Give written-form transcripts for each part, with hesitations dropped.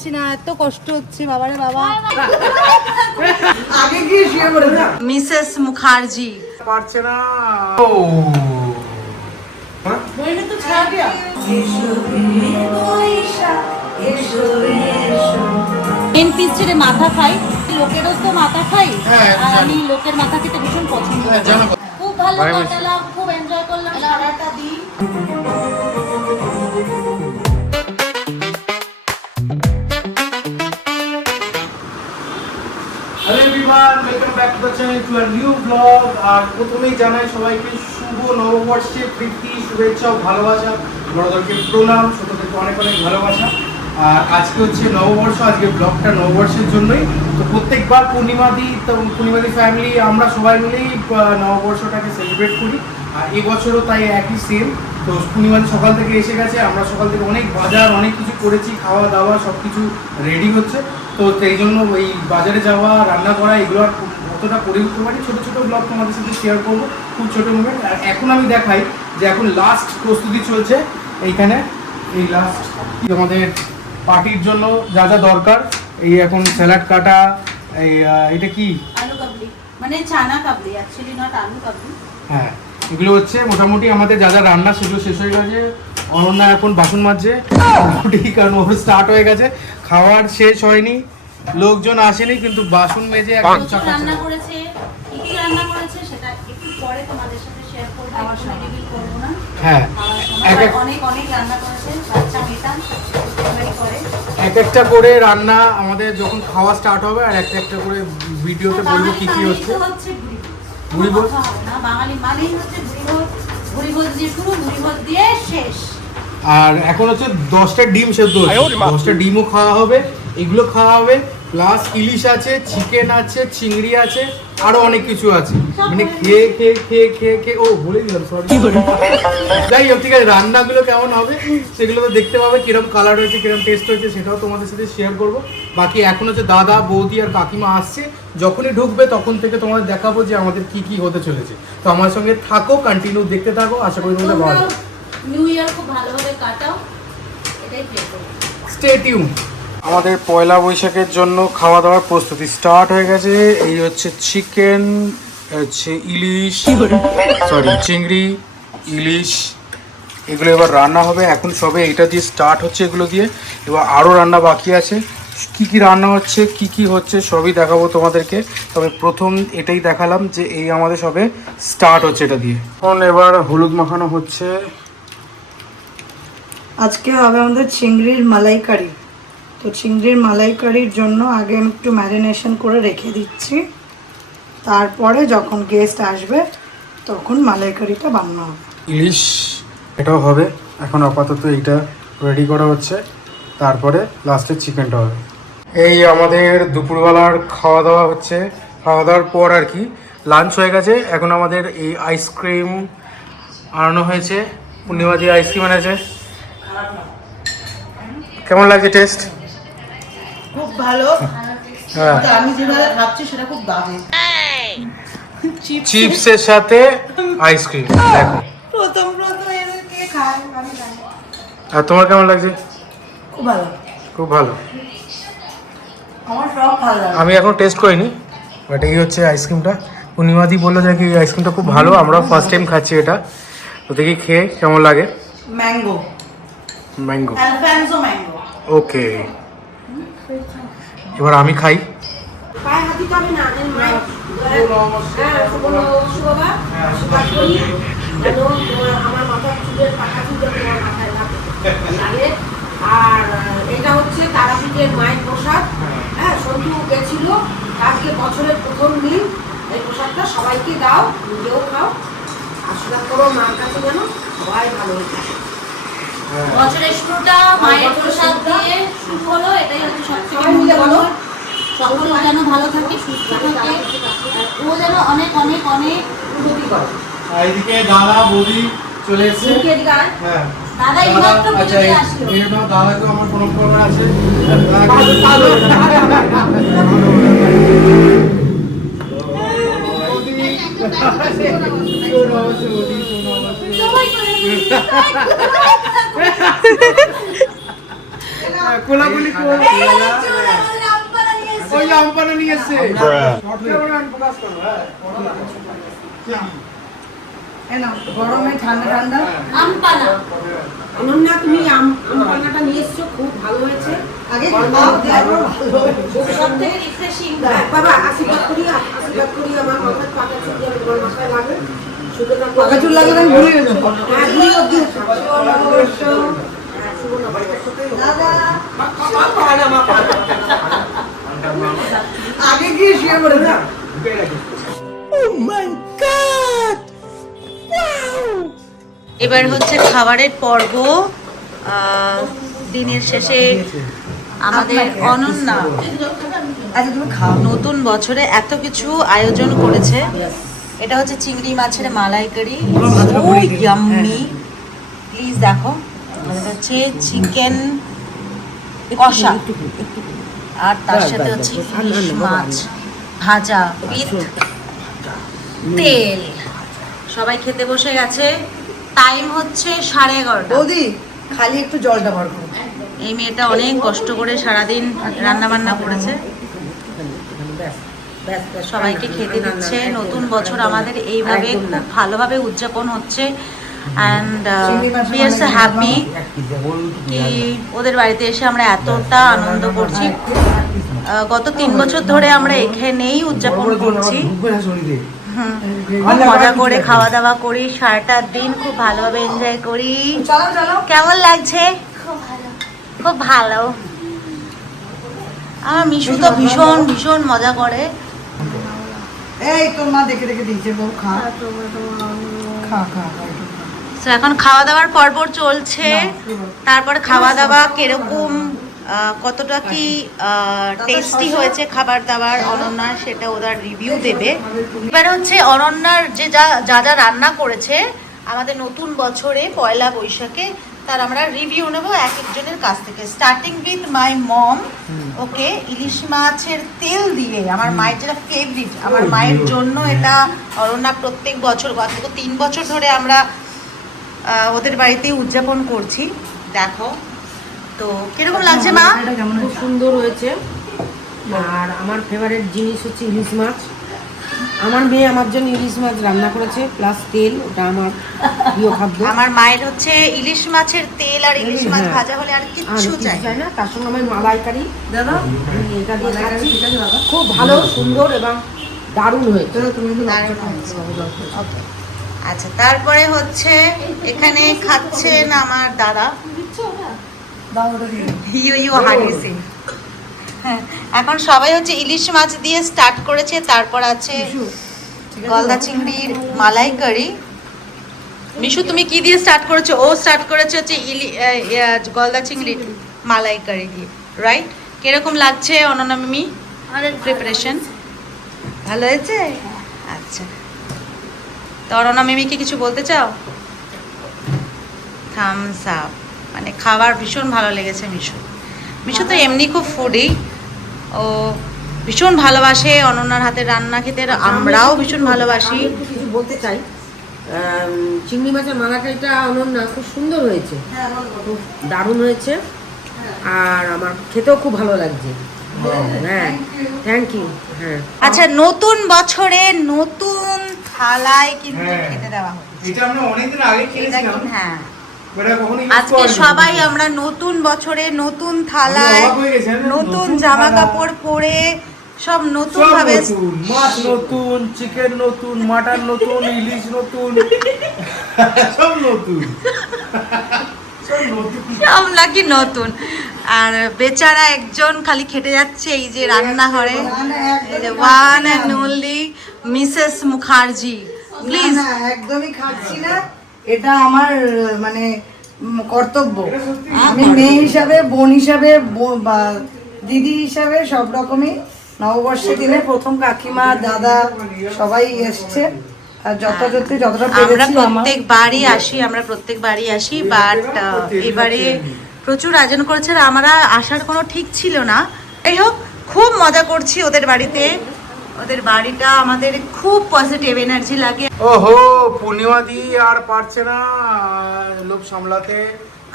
পারছি না, এত কষ্ট হচ্ছে বাবারে বাবা। আগে গিয়ে শুয়ে পড়ে যা। মিসেস মুখার্জি পারছে না। বইনে তো ছাড় দিয়া। মেন পিস ছেড়ে মাথা খাই, লোকেরও তো মাথা খাই, আর আমি লোকের মাথা খেতে ভীষণ পছন্দ করি। খুব ভালো কাটালাম, খুব এনজয় করলাম সারাটা দিন। Hello everyone, welcome back to the channel to a new vlog. আর প্রথমেই জানাই সবাইকে শুভ নববর্ষের প্রীতি, শুভেচ্ছা ও ভালোবাসা। বড়দেরকে প্রণাম, ছোটদেরকে অনেক অনেক ভালোবাসা। আর আজকে হচ্ছে নববর্ষ, আজকে ব্লগটা নববর্ষের জন্যই। তো প্রত্যেকবার পূর্ণিমাদি ফ্যামিলি আমরা সবাই মিলেই নববর্ষটাকে সেলিব্রেট করি। আর এবছরও তাই একই সেম। তো পূর্ণিমাদি সকাল থেকে এসে গেছে, আমরা সকাল থেকে অনেক বাজার অনেক কিছু করেছি, খাওয়া দাওয়া সব কিছু রেডি হচ্ছে। তো সেই জন্য ওই বাজারে যাওয়া, রান্না করা এগুলো আর অতটা করে উঠতে পারি। ছোটো ছোটো ব্লগ তোমাদের সাথে শেয়ার করবো, খুব ছোটো মুভমেন্ট। আর এখন আমি দেখাই যে এখন লাস্ট প্রস্তুতি চলছে এইখানে। এই লাস্ট আমাদের পার্টির জন্য যা যা দরকার, এই এখন স্যালাড কাটা, এই এটা কি আলু কাবলি, মানে চানা কাবলি, অ্যাকচুয়ালি নট আলু কাবলি। হ্যাঁ, এগুলো হচ্ছে মোটামুটি আমাদের যা যা রান্না সেগুলো শেষ হয়ে গেছে। অনন্যা এখন বাসন মাজছে মোটামুটি, কারণ ওর স্টার্ট হয়ে গেছে। খাওয়ার শেষ হয়নি, লোকজন আসেনি, কিন্তু বাসন মেজে এখন রান্না করেছে। কি কি রান্না করেছে সেটা একটু পরে তোমাদের সাথে শেয়ার করব, এখন রিভিল করব না। হ্যাঁ, অনেক অনেক রান্না করেছে, বাচ্চা মেয়েটা সবসময় করে। এক একটা করে রান্না আমাদের যখন খাওয়া স্টার্ট হবে, আর একটা একটা করে ভিডিওতে বলবো কি কি হচ্ছে। ভুড়িভোজ না, বাঙালি মানেই হচ্ছে ভুড়িভোজ। ভুড়িভোজ দিয়ে শুরু, ভুড়িভোজ দিয়ে শেষ। আর এখন হচ্ছে 10টা ডিম সেদ্ধ হচ্ছে, 10টা ডিমও খাওয়া হবে, এগুলো খাওয়া হবে। প্লাস ইলিশ আছে, চিকেন আছে, চিংড়ি আছে, আরো অনেক কিছু আছে। মানে খেয়ে খেয়ে খেয়ে খেয়ে খেয়ে ও বলে দিলাম, সরি। যাই হোক, ঠিক আছে, রান্নাগুলো কেমন হবে সেগুলো তো দেখতে পাবে, কিরকম কালার হয়েছে, কিরকম টেস্ট হয়েছে, সেটাও তোমাদের সাথে শেয়ার করব। বাকি এখন হচ্ছে দাদা, বৌদি আর কাকিমা আসছে, যখনই ঢুকবে তখন থেকে তোমাদের দেখাবো যে আমাদের কি কি হতে চলেছে। তো আমার সঙ্গে থাকো, কন্টিনিউ দেখতে থাকো, আশা করি তোমাদের ভালো লাগবে। নিউ ইয়ার খুব ভালোভাবে কাটাও, এটাই প্রে করব। Stay tune. আমাদের পয়লা বৈশাখের জন্য খাওয়া দাওয়ার প্রস্তুতি স্টার্ট হয়ে গেছে। এই হচ্ছে চিকেন, হচ্ছে ইলিশ, সরি চিংড়ি, ইলিশ, এগুলো এবার রান্না হবে। এখন সবে এইটা দিয়ে স্টার্ট হচ্ছে, এগুলো দিয়ে এবার আরও রান্না বাকি আছে। কি কি রান্না হচ্ছে, কি কি হচ্ছে সবই দেখাবো তোমাদেরকে। তবে প্রথম এটাই দেখালাম যে এই আমাদের সবে স্টার্ট হচ্ছে এটা দিয়ে। এখন এবার হলুদ মাখানো হচ্ছে। আজকে হবে আমাদের চিংড়ির মালাইকারি। তো চিংড়ির মালাইকারির জন্য আগে আমি একটু ম্যারিনেশন করে রেখে দিচ্ছি, তারপরে যখন গেস্ট আসবে তখন মালাইকারিটা বানানো হবে। ইলিশ এটাও হবে, এখন আপাতত এইটা রেডি করা হচ্ছে, তারপরে লাস্টে চিকেনটা হবে। এই আমাদের দুপুরবেলার খাওয়া দাওয়া হচ্ছে, খাওয়া দাওয়ার পর আর কি লাঞ্চ হয়ে গেছে। এখন আমাদের এই আইসক্রিম আনানো হয়েছে, পূর্ণিমা দিয়ে আইসক্রিম এনেছে। কেমন লাগছে টেস্ট? খুব ভালো। হ্যাঁ, আমি যেভাবে খাচ্ছি সেটা খুব বাজে। চিপসের সাথে আইসক্রিম, দেখো। প্রথম এদেরকে খাই, আমি খাই। আর তোমার কেমন লাগছে? খুব ভালো, খুব ভালো। আমার সব ভালো লাগে। আমি এখন টেস্ট করিনি, বাট এই হচ্ছে আইসক্রিমটা। পূর্ণিমাদি বললো যে কি এই আইসক্রিমটা খুব ভালো, আমরা ফার্স্ট টাইম খাচ্ছি এটা। তো দেখি খেয়ে কেমন লাগে। Mango, mango, Alphonso mango. Okay, এবার আমি খাই। পায়ে হাতি তো আমি না মাই শুভবা আশীর্বাদ করি যেন আমার মাথার চুলের পাকা চুল তোমার মাথায় লাগে। আর এটা হচ্ছে তারাপীঠের মায়ের প্রসাদ। হ্যাঁ, সন্তু গেছিল, আজকে বছরের প্রথম দিন। এই প্রসাদটা সবাইকে দাও, নিজেও খাও, আশীর্বাদ করো মার কাছে যেন সবাই ভালো হয়ে থাকে। বছরের শুরুটা মায়ের প্রসাদ দিয়ে শুরু হলো, এটাই হচ্ছে সবথেকে মিলে বলো। সকলে যেন ভালো থাকে, সুস্থ থাকে, ও যেন অনেক অনেক অনেক উন্নতি করে। এইদিকে দাদা বৌদি চলে এসেছে। হ্যাঁ, দাদা এইমাত্র বেরিয়ে আসলো। এই দাদাকে আমার প্রণাম করার আছে। সবাই করে কোলাকুলি করে ওই যে আমপানা নিয়ে এসছে ফোকাস করো গরমে ঠান্ডা ঠান্ডা আমপানা অনন্যা, তুমি আমপানাটা নিয়ে এসছো, খুব ভালো হয়েছে। আগে সব থেকে রিফ্রেশিং। বাবা আশীর্বাদ করি আমার মাথায় পাকা চুল আমার মাথায় লাগে। পাকা চুল লাগলে আমি ভুলে গেলাম। হ্যাঁ, ঘুরিয়ে দিও। আগে গিয়ে শুয়ে পড়ে না। এবার হচ্ছে খাবারের পর্ব। দিনের শেষে আমাদের অনন্যা আচ্ছা তুমি খাও। নতুন বছরে এত কিছু আয়োজন করেছে। এটা হচ্ছে চিংড়ি মাছের মালাইকারি, ও ইয়াম্মি। প্লিজ দেখো, এটা হচ্ছে চিকেন কষা, আর তার সাথে হচ্ছে ইলিশ মাছ ভাজা উইথ তেল। সবাই খেতে বসে গেছে। টাইম হচ্ছে 11:30। বৌদি খালি একটু জলটা বার করো। এই মেয়েটা অনেক কষ্ট করে সারাদিন রান্না বান্না করেছে, সবাইকে খেতে দিচ্ছে। নতুন বছর আমাদের এইভাবে খুব ভালোভাবে উদযাপন হচ্ছে। And we are so happy কি ওদের বাড়িতে এসে আমরা এতটা আনন্দ করছি। গত 3 বছর ধরে আমরা এখানেই উদযাপন করছি। খুব মজা করে খাওয়া দাওয়া করি, সারাটা দিন খুব ভালোভাবে এনজয় করি। চলো চলো। কেমন লাগছে? খুব ভালো। আমার মিশু তো ভীষণ ভীষণ মজা করে। এই তোর মা দেখে দেখে দিয়েছে, বউ খা খা খা খা। তো এখন খাওয়া দাওয়ার পর্ব চলছে। তারপর খাওয়া দাওয়া কিরকম, কতটা কি টেস্টি হয়েছে খাবার দাবার অনন্যা, সেটা ওরা রিভিউ দেবে। এবার হচ্ছে অনন্যার যে যা যা রান্না করেছে আমাদের নতুন বছরে পয়লা বৈশাখে, তার আমরা রিভিউ নেব এক একজনের কাছ থেকে। স্টার্টিং উইথ মাই মম। ওকে, ইলিশ মাছের তেল দিয়ে, আমার মায়ের যেটা ফেভারিট, আমার মায়ের জন্য এটা অনন্যা প্রত্যেক বছর, গত 3 বছর ধরে আমরা ওদের বাড়িতেই উদযাপন করছি। দেখো তো কিরকম লাগছে মা? খুব সুন্দর হয়েছে। আর আমার ফেভারিট জিনিস হচ্ছে ইলিশ মাছ। আমার মেয়ে আমার জন্য ইলিশ মাছ রান্না করেছে, প্লাস তেল, ওটা আমার প্রিয় খাদ্য। আমার মায়ের হচ্ছে ইলিশ মাছের তেল আর ইলিশ মাছ ভাজা হলে আর কিচ্ছু চাই না। চাই না, তার সঙ্গে আমার মালাইকারি দাদা, এটা দিয়ে খাচ্ছি। খুব ভালো, সুন্দর এবং দারুণ হয়েছে। দারুণ হয়েছে। Okay. আচ্ছা, তারপরে হচ্ছে এখানে খাচ্ছেন আমার দাদা ইউ হানি সিং। হ্যাঁ, এখন সবাই হচ্ছে ইলিশ মাছ দিয়ে স্টার্ট করেছে। তারপর আছে গলদা চিংড়ির মালাইকারি। মিশু তুমি কি দিয়ে স্টার্ট করেছো? ও স্টার্ট করেছে হচ্ছে গলদা চিংড়ির মালাইকারি দিয়ে, রাইট? কিরকম লাগছে অনন্যা মিমি প্রিপারেশন? ভালো হয়েছে? আচ্ছা, তো অনন্যা মিমিকে কিছু বলতে চাও? Thumbs up. মানে খাবার ভীষণ ভালো লেগেছে মিশু। মিশু তো এমনি খুব ফুডি, ও ভীষণ ভালোবাসে অনন্যার হাতে রান্না খেতে, আমরাও ভীষণ ভালোবাসি। কিছু বলতে চাই, চিংড়ি মাছের মালাইকারিটা অনন্যা খুব সুন্দর হয়েছে, খুব দারুণ হয়েছে। আর আমার খেতেও খুব ভালো লাগছে। হ্যাঁ, থ্যাংক ইউ। হ্যাঁ, আচ্ছা, নতুন বছরে নতুন থালায় কিন্তু হ্যাঁ। খেতে দেওয়া হচ্ছে। এটা আমরা অনেকদিন আগে এটা খেয়েছিলাম, কিন্তু হ্যাঁ, এটা কখনো use আজকে করিনি। সবাই আমরা নতুন বছরে নতুন থালায়, অবাক হয়ে গেছি, নতুন নতুন জামা থালা। কাপড় পরে সব নতুন সব ভাবে নতুন, মাছ নতুন, চিকেন নতুন, মাটন নতুন, ইলিশ নতুন, সব নতুন। সব নতুন। সব নাকি নতুন। আর বেচারা একজন খালি খেটে যাচ্ছে এই যে রান্নাঘরে, এই যে one and only Mrs Mukherjee. Please. না, একদমই খাচ্ছি না, এটা আমার মানে কর্তব্য। আমি মেয়ে হিসাবে, বোন হিসাবে, বা দিদি হিসাবে সব রকমই নববর্ষের দিনে প্রথম কাকিমা, দাদা সবাই এসছে। আর যথাযথ যতটা আমরা পেরেছি আমার। প্রত্যেকবারই আসি, বাট এবারে প্রচুর আয়োজন করেছে, আমরা আসার কোনো ঠিক ছিল না। এই হোক, খুব মজা করছি ওদের বাড়িতে। ওদের বাড়িটা আমাদের খুব পজিটিভ এনার্জি লাগে। ওহো, পূর্ণিমা দি আর পারছে না লোভ সামলাতে,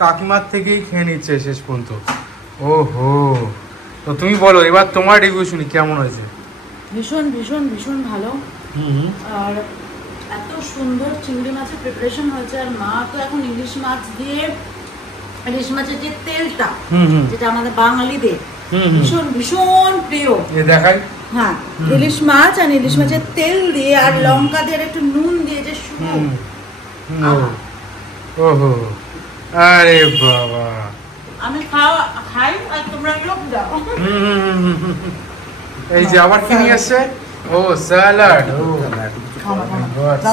কাকিমার থেকেই খেয়ে নিচ্ছে শেষ পর্যন্ত। ওহো, তো তুমি বলো এবার তোমার রিভিউ শুনি কেমন হয়েছে। ভীষণ ভীষণ ভীষণ ভালো। আর এত সুন্দর চিংড়ি মাছের প্রিপারেশন হয়েছে। আর মা তো এখন ইলিশ মাছ দিয়ে, ইলিশ মাছের যে তেলটা, যেটা আমাদের বাঙালিদের ভীষণ ভীষণ প্রিয়, এ দেখাই। হ্যাঁ, ইলিশ মাছ আর ইলিশ মাছের তেল দিয়ে আর লঙ্কা দিয়ে আর একটু নুন দিয়ে যে শুরু। ওহো, আরে বাবা, আমি খাই আর তোমরা লোক যাও। এই যে আবার কি নিয়ে আসছে? ও স্যালাড, ও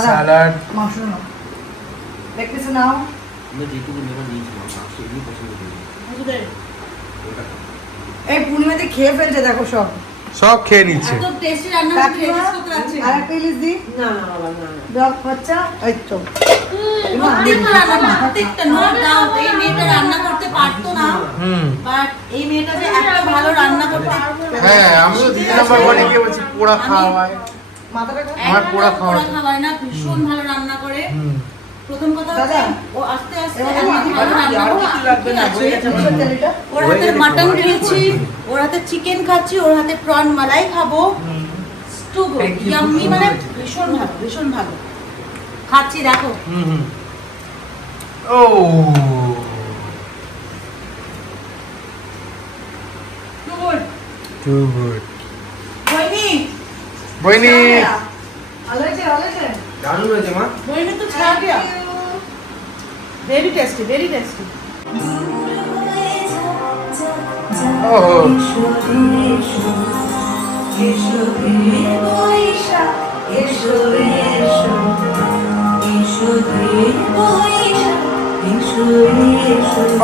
স্যালাড। মাংস নাও, লেগ পিস নাও। এই পূর্ণিমাতে খেয়ে ফেলছে দেখো সব। সব খেয়ে নিচ্ছে। এত টেস্টি রান্না করে রেডি করতে আছে। আর একটা ইলিশ দি। না না বাবা, না না। দাও বাচ্চা, এই তো। প্রত্যেকটা নোট দাও। এই মেয়েটা রান্না করতে পারতো না, বাট এই মেয়েটা যে এত ভালো রান্না করতে। হ্যাঁ, আমিও দিদি নাম্বার ওয়ানে গিয়ে বলছি পোড়া খাওয়ায়। মাথাটা আমার পোড়া খাওয়া। পোড়া খাওয়ায় না, ভীষণ ভালো রান্না করে। প্রথম কথা হচ্ছে দাদা, ও আস্তে আস্তে এবার এত ভালো রান্না করে। ওর হাতে মাটন খেয়েছি, ওর হাতে চিকেন খাচ্ছি, ওর হাতে প্রন মালাই খাবো। টু গুড, ইয়াম্মি, মানে ভীষণ ভালো, ভীষণ ভালো খাচ্ছি। দেখো ও টু গুড। Too good. বইনি বইনি, ভালো হয়েছে, ভালো হয়েছে। দারুণ হয়েছে মা। বইনি তো ছা দিয়া। Very tasty, very tasty. ওহো,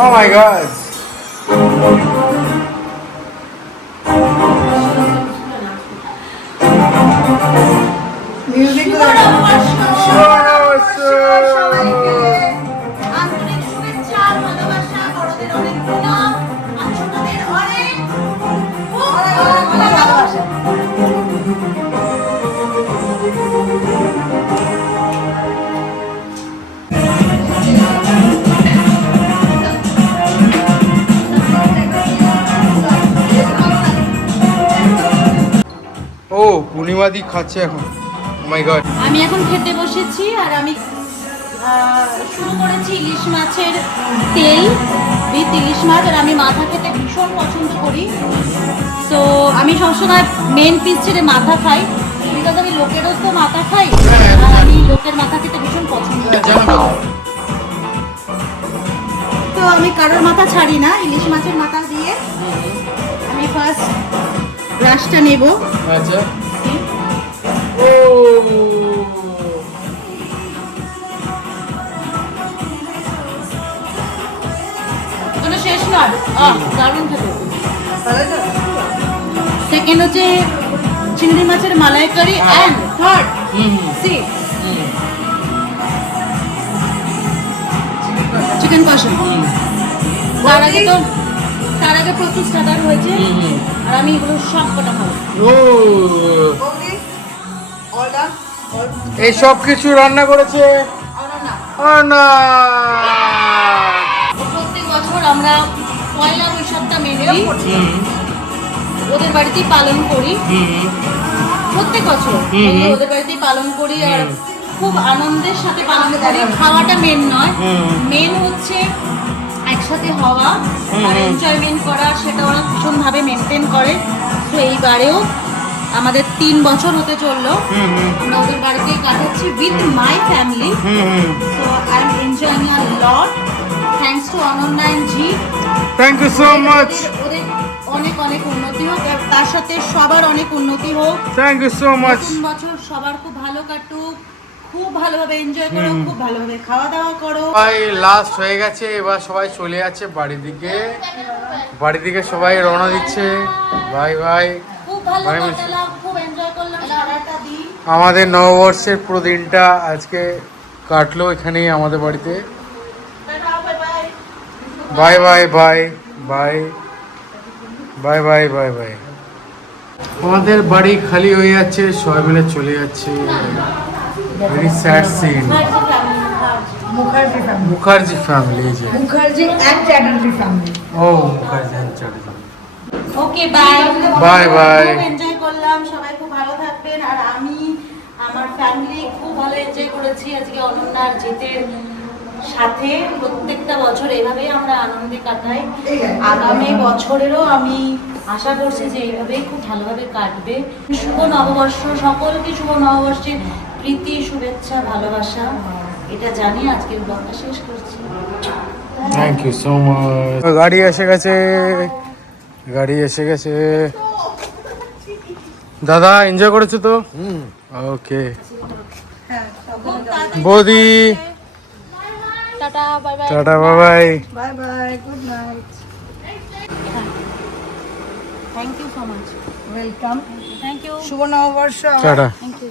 ও মাই গড। মিউজিক আন্তরিক শুভেচ্ছা, ভালোবাসা, বড়দের অনেক প্রণাম, আর ছোটদের অনেক ভালোবাসা। ও পূর্ণিমাদি খাচ্ছে এখন। ও মাই গড। আমি এখন খেতে বসেছি আর আমি শুরু করেছি ইলিশ মাছের তেল উইথ ইলিশ মাছ। আর আমি মাথা খেতে ভীষণ পছন্দ করি, তো আমি সবসময় মেন পিস ছেড়ে মাথা খাই, বিকজ আমি লোকেরও তো মাথা খাই, আর আমি লোকের মাথা খেতে ভীষণ পছন্দ করি। তো আমি কারোর মাথা ছাড়ি না, ইলিশ মাছের মাথা দিয়ে আমি ফার্স্ট ব্রাশটা নেব। আচ্ছা। ও ওটা শেষ নয়, দারুণ খেতে। ভালো হয়েছে? সেকেন্ড হচ্ছে চিংড়ি মাছের মালাইকারি, অ্যান্ড থার্ড সি চিকেন কষা। তার আগে প্রচুর স্টার্টার হয়েছে, আর আমি এগুলো সব কটা খাবো। ও, বৌদি, all done? All? এই সব কিছু রান্না করেছে না। প্রত্যেক বছর আমরা পয়লা বৈশাখটা মেনলি ওদের বাড়িতেই পালন করি, প্রত্যেক বছর ওদের বাড়িতেই পালন করি, আর খুব আনন্দের সাথে পালন করি। খাওয়াটা মেন নয়, মেন হচ্ছে একসাথে হওয়া আর এনজয়মেন্ট করা, সেটা ওরা ভীষণভাবে মেনটেন করে। তো এইবারেও আমাদের 3 বছর হতে চললো, আমরা ওদের বাড়িতেই কাটাচ্ছি with my family. So I am enjoying a lot, thanks to Ananya and জি। Thank you so much. ওদের অনেক অনেক উন্নতি হোক, আর তার সাথে সবার অনেক উন্নতি হোক। Thank you so much. নতুন বছর সবার খুব ভালো কাটুক, খুব ভালোভাবে এনজয় করো, খুব ভালোভাবে খাওয়া দাওয়া করো। সবাই লাস্ট হয়ে গেছে, এবার সবাই চলে যাচ্ছে বাড়ির দিকে। বাড়ির দিকে সবাই রওনা দিচ্ছে। By bye. খুব ভালো বাই মিস। কাটালাম, খুব এনজয় করলাম সারাটা দিন। আমাদের নববর্ষের পুরো দিনটা আজকে কাটলো এখানেই আমাদের বাড়িতে। Bye bye bye bye bye bye bye bye. আমাদের বাড়ি খালি হয়ে যাচ্ছে, সবাই মিলে চলে যাচ্ছে। Very sad scene. Mukherjee family, Mukherjee family, এই যে মুখার্জি অ্যান্ড চ্যাটার্জি ফ্যামিলি। ও Mukherjee and Chatterjee. Okay bye bye bye. খুব এনজয় করলাম, সবাই খুব ভালো থাকবেন। আর আমি আমার ফ্যামিলি খুব ভালো এনজয় করেছি আজকে অনন্যার জিতের সাথে। প্রত্যেকটা বছর এভাবেই আমরা আনন্দে কাটাই, আগামী বছরেরও আমি আশা করছি যে এইভাবেই খুব ভালোভাবে কাটবে। শুভ নববর্ষ, সকলকে শুভ নববর্ষের প্রীতি, শুভেচ্ছা, ভালোবাসা এটা জানিয়ে আজকের ব্লগটা শেষ করছি। Thank you so much. গাড়ি এসে গেছে, গাড়ি এসে গেছে। দাদা এনজয় করেছো তো? ওকে বৌদি, tata, bye bye. Tata bye bye. Bye bye, good night, thank you so much. Welcome, thank you, শুভ নববর্ষ। Tata. Thank you.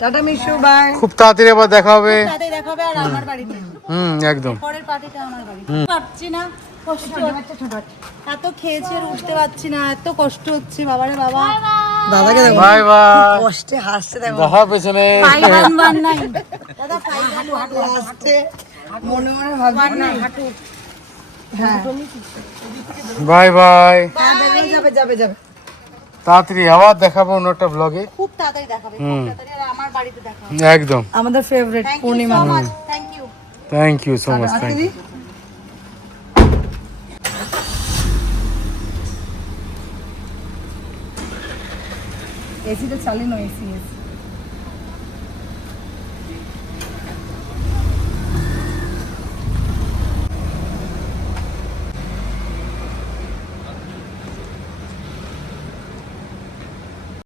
Tata Mishu, bye. খুব তাড়াতাড়ি আবার দেখা হবে। তাতে দেখা হবে আর আমার বাড়িতে। একদম। পরের পার্টিটা আমার বাড়িতে। পারছি না, কষ্ট হচ্ছে, এত খেয়েছি আর উঠতে পারছি না, এত কষ্ট হচ্ছে বাবারে বাবা। দাদাকে দেখো, বাই বাই। কষ্টে হাসছে দেখো, দেখা পেছনে। 511 দাদা 511 হাসছে, মনে মনে ভাবছি না। হ্যাঁ বাই বাই। হ্যাঁ, দেখো, যাবে যাবে যাবে। তাড়াতাড়ি আবার দেখাবো অন্য একটা ব্লগে। খুব তাড়াতাড়ি দেখাবে, খুব তাড়াতাড়ি আর আমার বাড়িতে দেখা হবে। একদম। আমাদের favourite thank you Purnima. So much, thank you. Thank you so much, আজকে থ্যাংক দি ইউ। এসিটা চালিয়ে নো, এসি এসি